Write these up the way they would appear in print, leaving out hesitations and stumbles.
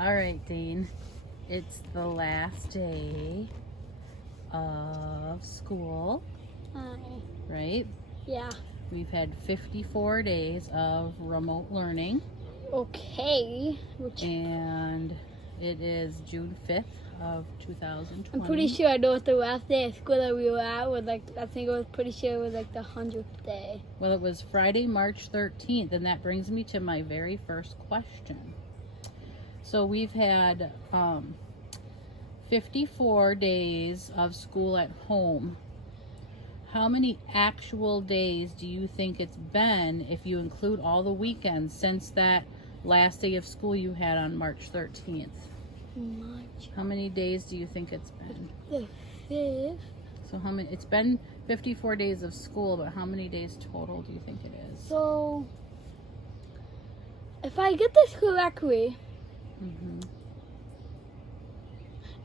All right, Dean. It's the last day of school, right? Yeah. We've had 54 days of remote learning, Okay. and it is June 5th of 2020. I'm pretty sure I know what the last day of school that we were at was like. I think I was pretty sure it was like the 100th day. Well, it was Friday, March 13th, and that brings me to my very first question. So we've had 54 days of school at home. How many actual days do you think it's been if you include all the weekends since that last day of school you had on March 13th? March. How many days do you think it's been? The 5th. So how many? It's been 54 days of school, but how many days total do you think it is? So, if I get this correctly, Mm-hmm.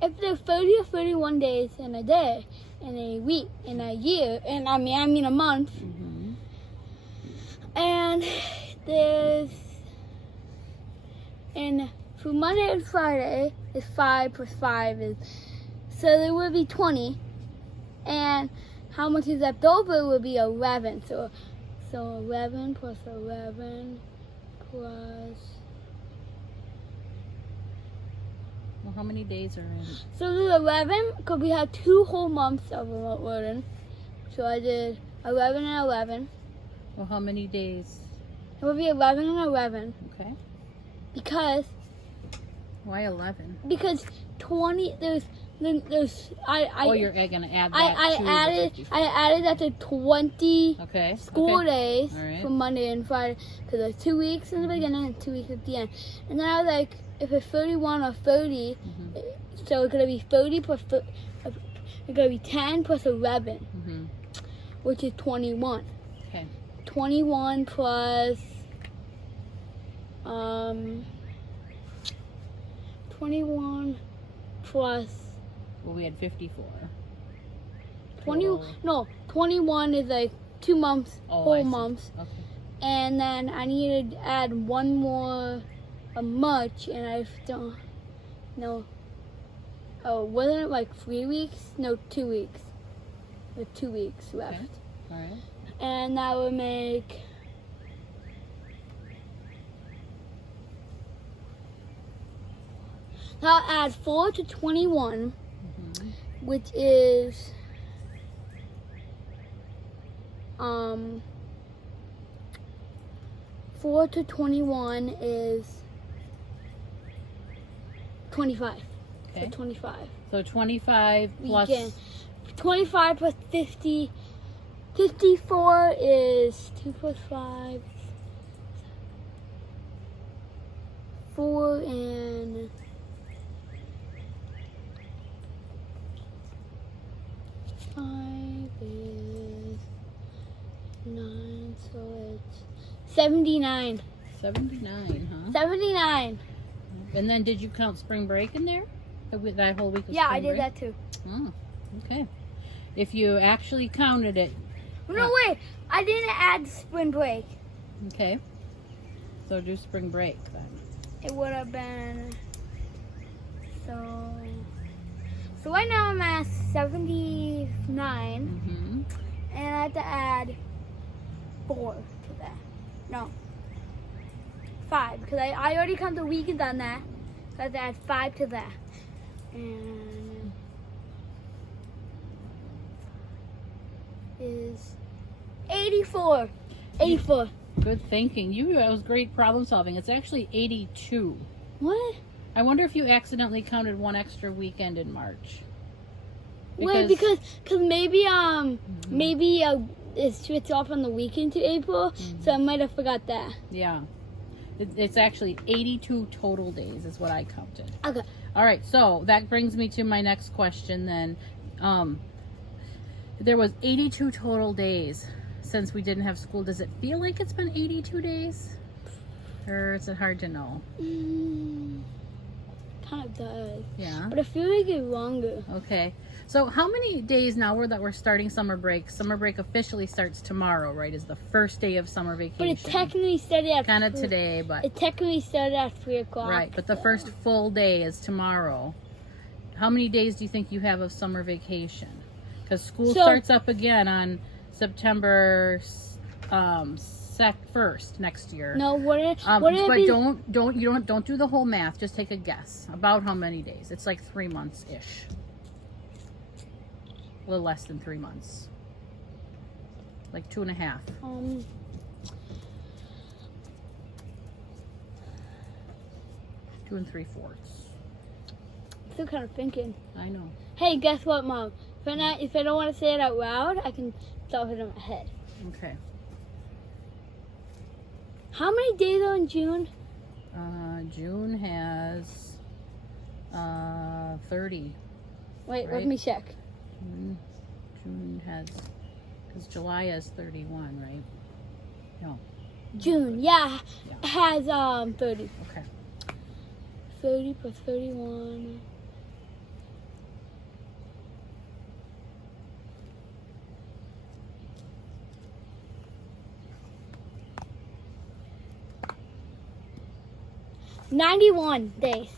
if there's 30 or 31 days in a day, in a week, in a year, and I mean a month, Mm-hmm. and there's, and for Monday and Friday is 5 plus 5 is, so there will be 20, and how much is left over will be 11, so 11 plus 11 plus, Well, how many days are in? so there's 11, because we had 2 whole months of remote learning, so I did 11 and 11, Well, how many days? it will be 11 and 11, Okay. because Why 11? 20 there's Oh, you're gonna add that I to the added 54. I added that to 20 Okay. school okay. days All right. for Monday and Friday, because there's 2 weeks in the beginning and 2 weeks at the end. And then I was like, if it's 31 or 30, Mhm. so it's gonna be 30 plus it's gonna be 10 plus 11, Mm-hmm. which is 21. Okay. 21 plus 21 plus Well, we had 54. 20 Total. no 21 is like 2 months, Oh, I whole see. months, Okay. and then I needed to add one more a March, and I don't know. Oh, wasn't it like 3 weeks? No, 2 weeks. With 2 weeks left, Okay. All right. and that would make I'll add 4 to 21, Mm-hmm. which is 4 to 21 is 25. Okay. So 25. So 25 plus. Weekend. 25 plus 50. 54 is 2 plus 5. 4 and 5 is 9, so it's 79. 79, huh? 79. And then did you count spring break in there? That whole week of Yeah, spring I did break? that too. Oh, okay. If you actually counted it, No, wait. I didn't add spring break. okay. So do spring break then. It would have been so right now I'm at 79, Mm-hmm. and I have to add 4 to that. No, 5, because I already counted the weekends on that. So I have to add 5 to that, and is 84. 84. Good thinking. That was great problem solving. It's actually 82. What? I wonder if you accidentally counted one extra weekend in March. Wait, because maybe maybe it switched off on the weekend to April, so I might have forgot that. Yeah. It's actually 82 total days is what I counted. Okay. All right, so that brings me to my next question then. There was 82 total days since we didn't have school. Does it feel like it's been 82 days? Or is it hard to know? Kind of does. Yeah. But I feel like it's longer. Okay. So how many days now that we're starting summer break? Summer break officially starts tomorrow, right? Is the first day of summer vacation. But it technically started at kind of today, but It technically started at 3 o'clock. right. But the so- first full day is tomorrow. How many days do you think you have of summer vacation? Because school starts up again on September 1st next year. No, what it But be? don't do the whole math. Just take a guess about how many days. It's like 3 months ish. A little less than 3 months. Like 2.5. 2 3/4. Still kind of thinking. I know. Hey, guess what, Mom? If I don't want to say it out loud, I can solve it in my head. Okay. How many days are in June? June has 30. Wait, let Right. me check. June has, because July has 31, right? No. June, yeah, Yeah. has 30. Okay. 30 plus 31. $91 days.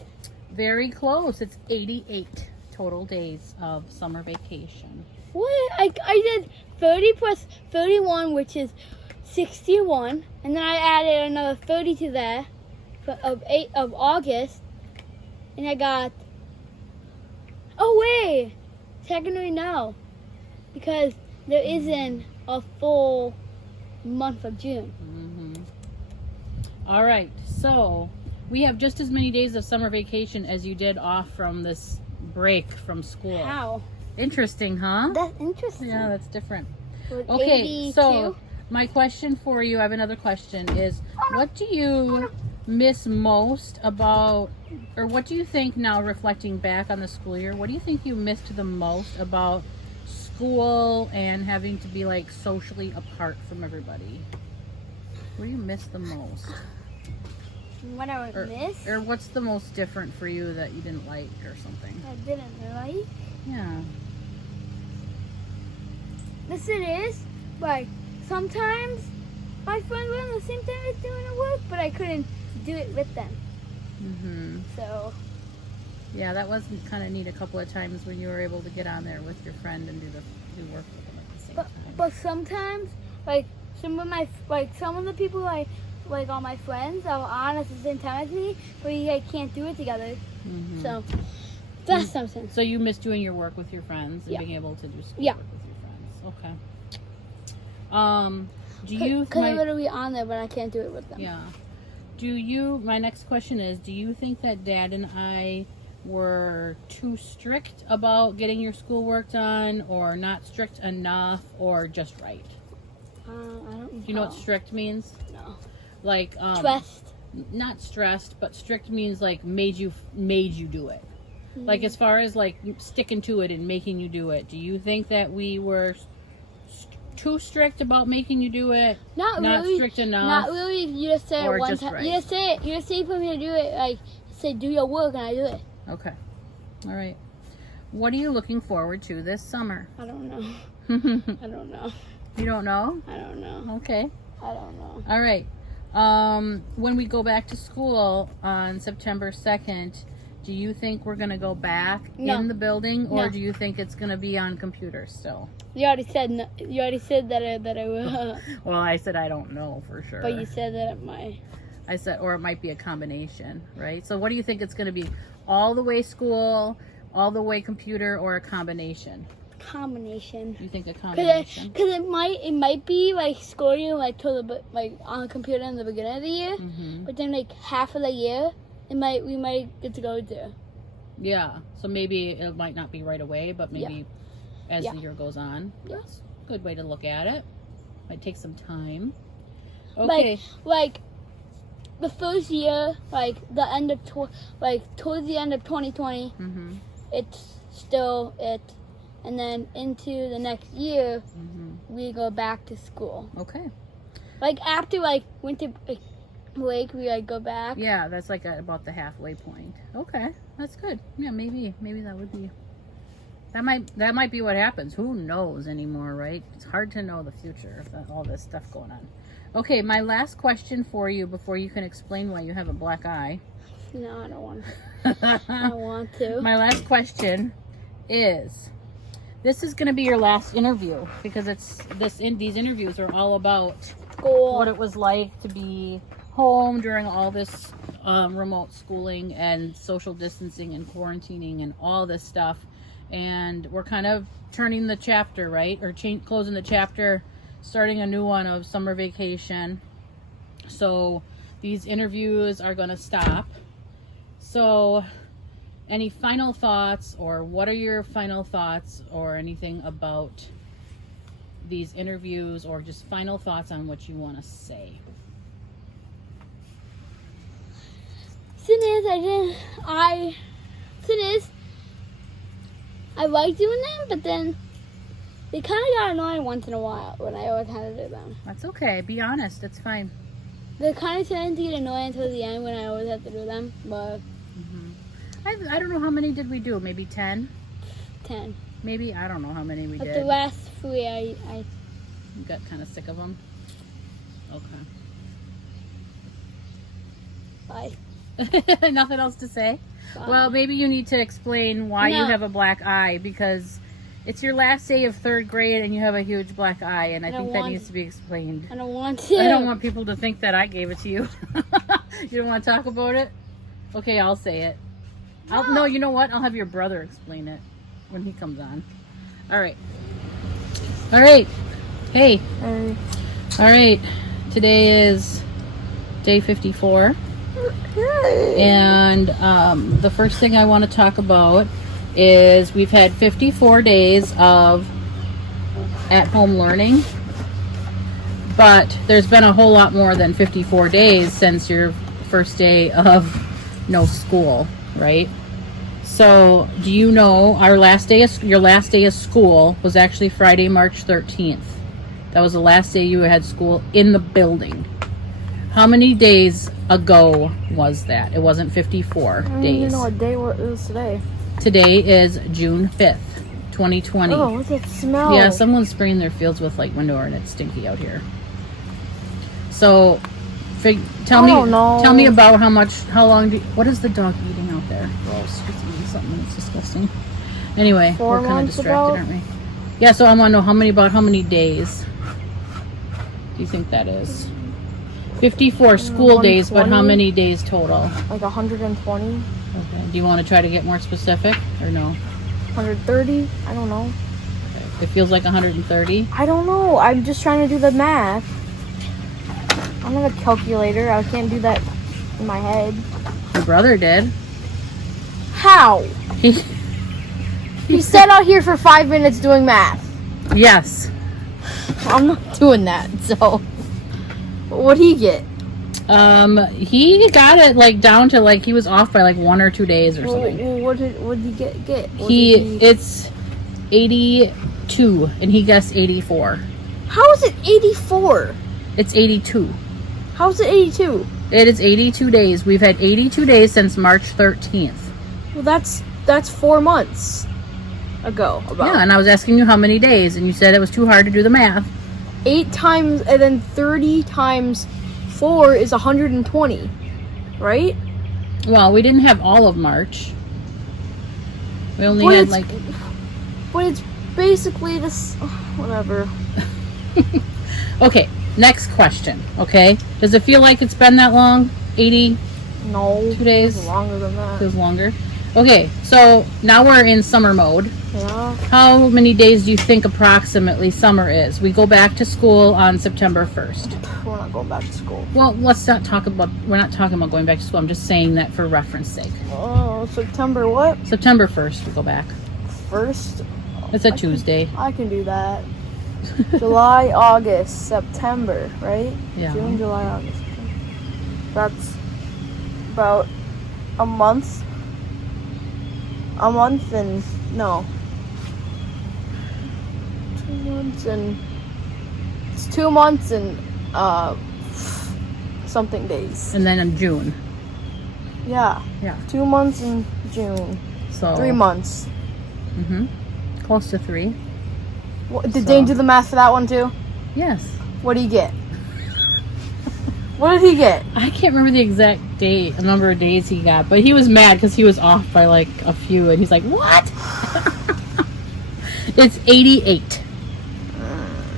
Very close. It's 88 total days of summer vacation. What? I did 30 plus 31, which is 61, and then I added another 30 to that of August, and I got. Oh wait, technically no, because there isn't a full month of June. All right. So we have just as many days of summer vacation as you did off from this break from school. How? Interesting, huh? That's interesting. Yeah, that's different. With Okay, 82? so my question for you, I have another question, is what do you miss most about, or what do you think now reflecting back on the school year, what do you think you missed the most about school and having to be like socially apart from everybody? What do you miss the most? What I would miss? Or what's the most different for you that you didn't like or something? I didn't like. Yeah. This it is, like sometimes my friends were on the same time as doing the work, but I couldn't do it with them. So Yeah, that was kind of neat a couple of times when you were able to get on there with your friend and do work with them at the same time. but sometimes like some of the people like all my friends are on at the same time as me, but we can't do it together. So that's something. So you miss doing your work with your friends and Yeah. being able to do school Yeah. work with your friends. Okay. Do you? Because I'm literally on there, but I can't do it with them. Yeah. Do you? My next question is: do you think that Dad and I were too strict about getting your schoolwork done, or not strict enough, or just right? I don't know. Do you know what strict means? No. Like Stressed. not stressed, but strict means like made you do it. Like as far as like sticking to it and making you do it. Do you think that we were too strict about making you do it? Not Not really. strict enough? Not really. You just say Or it one just time. right? You just say it. You just say for me to do it. Like say, do your work, and I do it. Okay. All right. What are you looking forward to this summer? I don't know. You I don't know. don't know? I don't know. Okay. I don't know. All right. When we go back to school on September 2nd, do you think we're going to go back No. in the building, or No. do you think it's going to be on computers still? You already said no, you already said that I will. Well, I said I don't know for sure. But you said that at my. I said, or it might be a combination, right? So what do you think it's going to be? All the way school, all the way computer, or a combination? Combination. You think a Cause combination? it might be like scoring like on the computer in the beginning of the year, but then like half of the year, we might get to go there. Yeah. So maybe it might not be right away, but maybe as Yeah. the year goes on. Yeah. That's a good way to look at it. Might take some time. Okay. Like the first year, like the end of towards the end of 2020, Mm-hmm. it's still it, and then into the next year, Mm-hmm. we go back to school. Okay. Like after winter break, we go back. Yeah, that's like about the halfway point. Okay, that's good. Yeah, maybe that would be That might be what happens. Who knows anymore, right? It's hard to know the future of all this stuff going on. Okay, my last question for you before you can explain why you have a black eye. No, I don't want to. I don't want to. My last question is, this is going to be your last interview because these interviews are all about School. what it was like to be home during all this remote schooling and social distancing and quarantining and all this stuff. And we're kind of turning the chapter, right? Or closing the chapter, starting a new one of summer vacation. So these interviews are going to stop. So any final thoughts, or what are your final thoughts or anything about these interviews, or just final thoughts on what you want to say? I like doing them, but then they kind of got annoying once in a while when I always had to do them. That's okay. Be honest. It's fine. They kind of tend to get annoying until the end when I always have to do them, but I don't know how many did we do. Maybe 10? 10. Maybe. I don't know how many we But did. the last 3, I You got kind of sick of them? Okay. bye. Nothing else to say? Bye. Well, maybe you need to explain why you No. have a black eye, because it's your last day of 3rd grade and you have a huge black eye, and I I don't think that want- needs to be explained. I don't want to. I don't want people to think that I gave it to you. You don't want to talk about it? Okay, I'll say it. No, you know what? I'll have your brother explain it when he comes on. All right. Hey. All right. Today is day 54. And the first thing I want to talk about is we've had 54 days of at-home learning. But there's been a whole lot more than 54 days since your first day of no school, right? So, do you know your last day of school was actually Friday, March 13th. That was the last day you had school in the building. How many days ago was that? It wasn't 54 I don't days. even know what day it is today. Today is June 5th, 2020. Oh, what's that smell? Yeah, someone's spraying their fields with like window, and it's stinky out here. So, tell me about how long what is the dog eating out there? Gross. It's eating something that's disgusting. Anyway, 4 we're kind of months distracted, about? aren't we? Yeah, so I want to know how many days do you think that is? 54 school days, but how 120? many days total? Like 120, Okay. Do you want to try to get more specific or no? 130? I don't know. It feels like 130. I don't know. I'm just trying to do the math. I don't have a calculator. I can't do that in my head. Your brother did. How? He sat out here for 5 minutes doing math. Yes. I'm not doing that, so. What'd he get? He got it like down to like he was off by like 1 or 2 days or something. Well, what did he get? What did It's 82 and he guessed 84. How is it 84? It's 82. How is it 82? It is 82 days. We've had 82 days since March 13th. Well, that's 4 months ago. About. Yeah, and I was asking you how many days, and you said it was too hard to do the math. 8 times, and then 30 times 4 is 120, right? Well, we didn't have all of March. We only But had it's- like. But it's basically this. Whatever. Okay, next question. Okay, does it feel like it's been that long? 80 No. 2 days? It's longer than that. feels longer. Okay, so now we're in summer mode. Yeah. How many days do you think approximately summer is? We go back to school on September 1st. We're not going back to school. Well, we're not talking about going back to school. I'm just saying that for reference sake. Oh, September what? September 1st, we go back. First? It's a Tuesday. I can do that. July, August, September, right? Yeah. June, July, August. September. That's about a month. A month and no. 2 months and it's 2 months and something days. And then in June. Yeah. Yeah. 2 months in June. So 3 months. Mm-hmm. close to 3. Did Dane do the math for that one too? Yes. What do you get? What did he get? I can't remember the exact date, the number of days he got, but he was mad because he was off by like a few, and he's like, "What?" It's 88.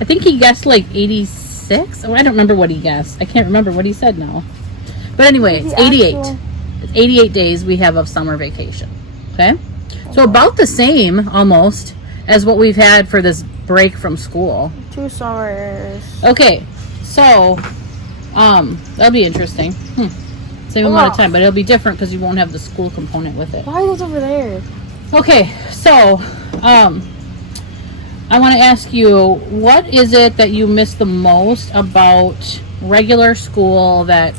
I think he guessed like 86. Oh, I don't remember what he guessed. I can't remember what he said now. But anyway, it's 88. It's 88 days we have of summer vacation. Okay? So about the same almost as what we've had for this break from school. 2 summers. Okay. So that'll be interesting. Same amount of time, but it'll be different because you won't have the school component with it. Why are those over there? Okay, so I want to ask you, what is it that you miss the most about regular school that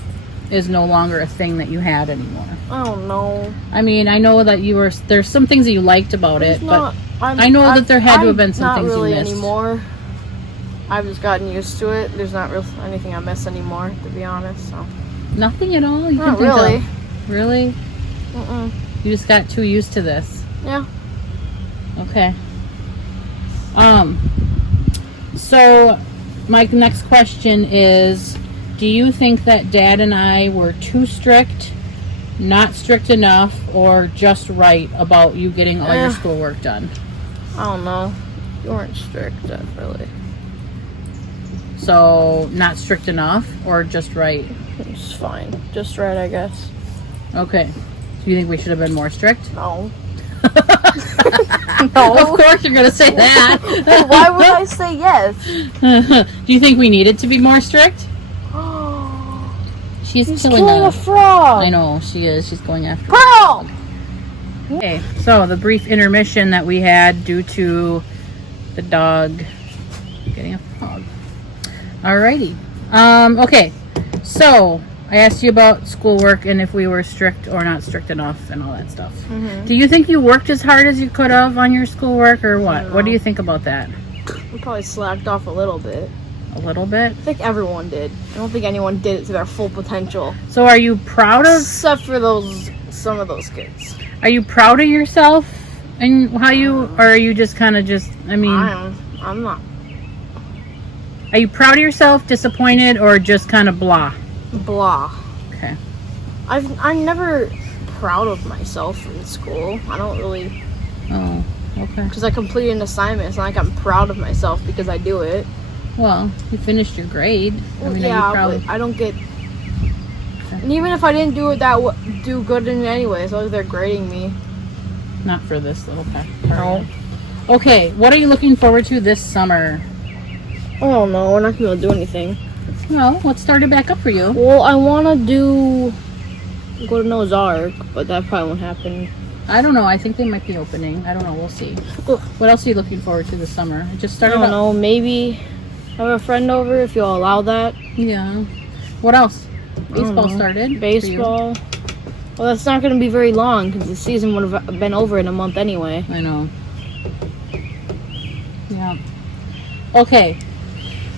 is no longer a thing that you had anymore? I don't know. I mean, I know that there's some things that you liked about it, but I know that there had to have been some not things really you missed. anymore. I've just gotten used to it. There's not really anything I miss anymore, to be honest. So Nothing at all? You not can think really. of- Really? You just got too used to this. Yeah. Okay. So my next question is, do you think that Dad and I were too strict, not strict enough, or just right about you getting all your schoolwork done? I don't know. You weren't strict, really. So not strict enough, or just right? It's fine. Just right, I guess. Okay. Do you think we should have been more strict? No. Of course you're going to say that. Why would I say yes? Do you think we needed to be more strict? She's He's killing killing a us. frog. I know, she is. She's going after Frog! Okay, so the brief intermission that we had due to the dog getting a frog. Alrighty. Okay, so I asked you about schoolwork and if we were strict or not strict enough and all that stuff. Do you think you worked as hard as you could have on your schoolwork or what? What do you think about that? We probably slacked off a little bit. A little bit? I think everyone did. I don't think anyone did it to their full potential. So are you proud of Except for some of those kids. Are you proud of yourself and how you, or are you just kind of just, I mean, I'm not are you proud of yourself, disappointed, or just kind of blah? blah. Okay. I'm never proud of myself in school. I don't really, Oh, okay. because I completed an assignment. It's not like I'm proud of myself because I do it. Well, you finished your grade. I mean, are yeah, you proud? but I don't get. And even if I didn't do it do good in it anyway, as long as they're grading me. Not for this little part. No. Okay, what are you looking forward to this summer? I don't know. We're not gonna do anything. Well, let's start it back up for you. Well, I want to go to Noah's Ark, but that probably won't happen. I don't know. I think they might be opening. I don't know. We'll see. Ugh. What else are you looking forward to this summer? It just I started don't up. know. Maybe have a friend over if you'll allow that. Yeah. What else? Baseball know. started. for you. Baseball. Well, that's not going to be very long because the season would have been over in a month anyway. I know. Yeah. Okay.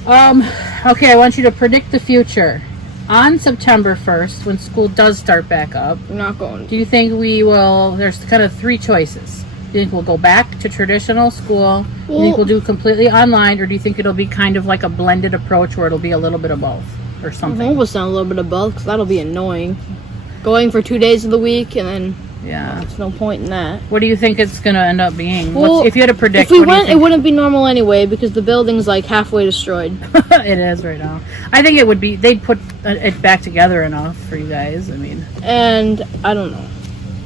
Okay, I want you to predict the future. On September 1st, when school does start back up, I'm not going. do you think we will, there's kind of 3 choices. Do you think we'll go back to traditional school? Do you think we'll do completely online? Or do you think it'll be kind of like a blended approach where it'll be a little bit of both or I'm something? almost done a little bit of both because that'll be annoying. Going for 2 days of the week and then Yeah. there's no point in that. What do you think it's going to end up being? Well, If you had to predict, If we what do you went, it think? wouldn't be normal anyway because the building's like halfway destroyed. It is right now. I think it would be, they'd put it back together enough for you guys. I mean, And I don't know.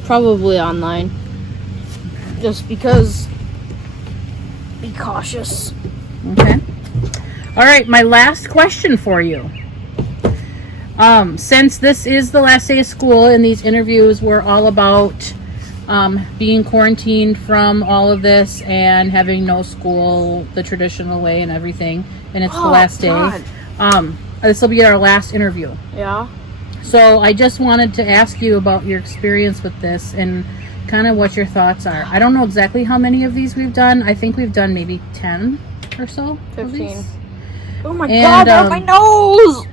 Probably online. Just because. Be cautious. okay. All right, my last question for you. Since this is the last day of school and these interviews were all about being quarantined from all of this and having no school the traditional way and everything, and it's the last day. God. This will be our last interview. Yeah. So I just wanted to ask you about your experience with this and kind of what your thoughts are. I don't know exactly how many of these we've done. I think we've done maybe 10 or so. of 15. these. Oh my And, god, that was my nose!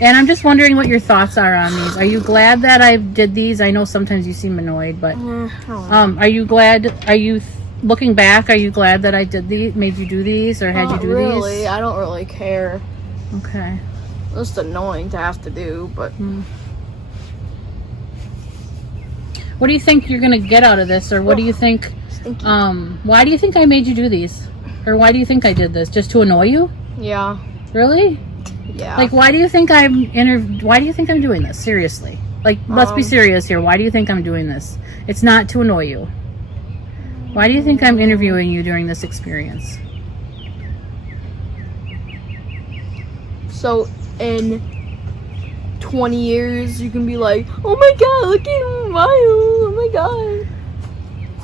And I'm just wondering what your thoughts are on these. Are you glad that I did these? I know sometimes you seem annoyed, but are you glad? looking back, are you glad that I made you do these, or had you Not do really. these? I don't really care. Okay. It's just annoying to have to do, but What do you think you're gonna get out of this, or what do you think? stinky. Why do you think I made you do these, or why do you think I did this? Just to annoy you? Yeah. Really? Yeah. Like, why do you think Why do you think I'm doing this? Seriously. Like, let's be serious here. Why do you think I'm doing this? It's not to annoy you. Why do you think I'm interviewing you during this experience? So in 20 years, you can be like, oh my god, look at Mario, oh my god.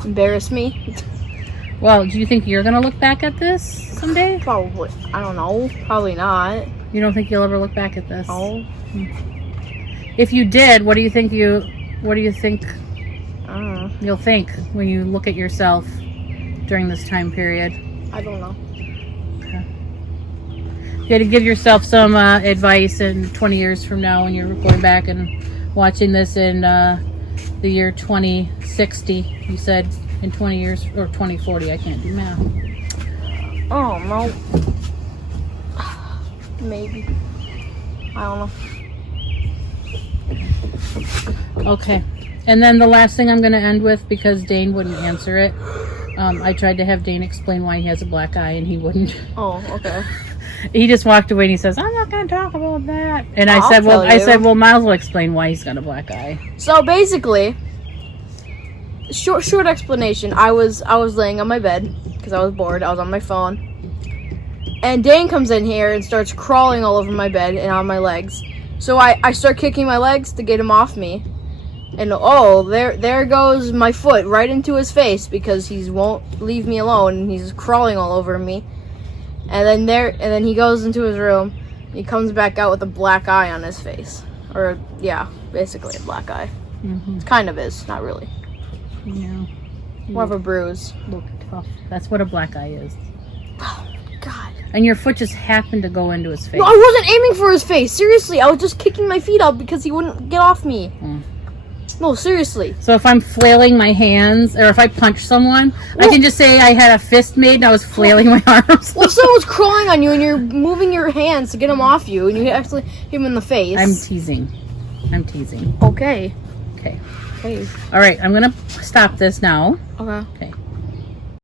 Embarrass me? Well, do you think you're gonna look back at this someday? Probably. I don't know. Probably not. You don't think you'll ever look back at this? No. If you did, what do you think I don't know. you'll think when you look at yourself during this time period? I don't know. You had to give yourself some advice in 20 years from now when you're going back and watching this in the year 2060. You said in 20 years, or 2040, I can't do math. Oh no. Maybe. I don't know. Okay. And then the last thing I'm going to end with, because Dane wouldn't answer it, I tried to have Dane explain why he has a black eye, and he wouldn't. Oh, okay. He just walked away and he says, I'm not going to talk about that. And I I'll said, tell you. well, might as well explain why he's got a black eye. So basically, short explanation. I was laying on my bed because I was bored. I was on my phone, and Dane comes in here and starts crawling all over my bed and on my legs. So I start kicking my legs to get him off me, and there goes my foot right into his face because he won't leave me alone and he's crawling all over me. And then he goes into his room. He comes back out with a black eye on his face, or yeah, basically a black eye. Mm-hmm. It kind of is, not really. Yeah. More of a bruise. Look tough. That's what a black eye is. Oh, God. And your foot just happened to go into his face. No, I wasn't aiming for his face. Seriously, I was just kicking my feet up because he wouldn't get off me. No, seriously. So if I'm flailing my hands, or if I punch someone, I can just say I had a fist made and I was flailing my arms. Well, if someone's crawling on you and you're moving your hands to get him off you, and you actually hit him in the face. I'm teasing. Okay. Okay. Okay. All right, I'm going to stop this now. Okay. Okay.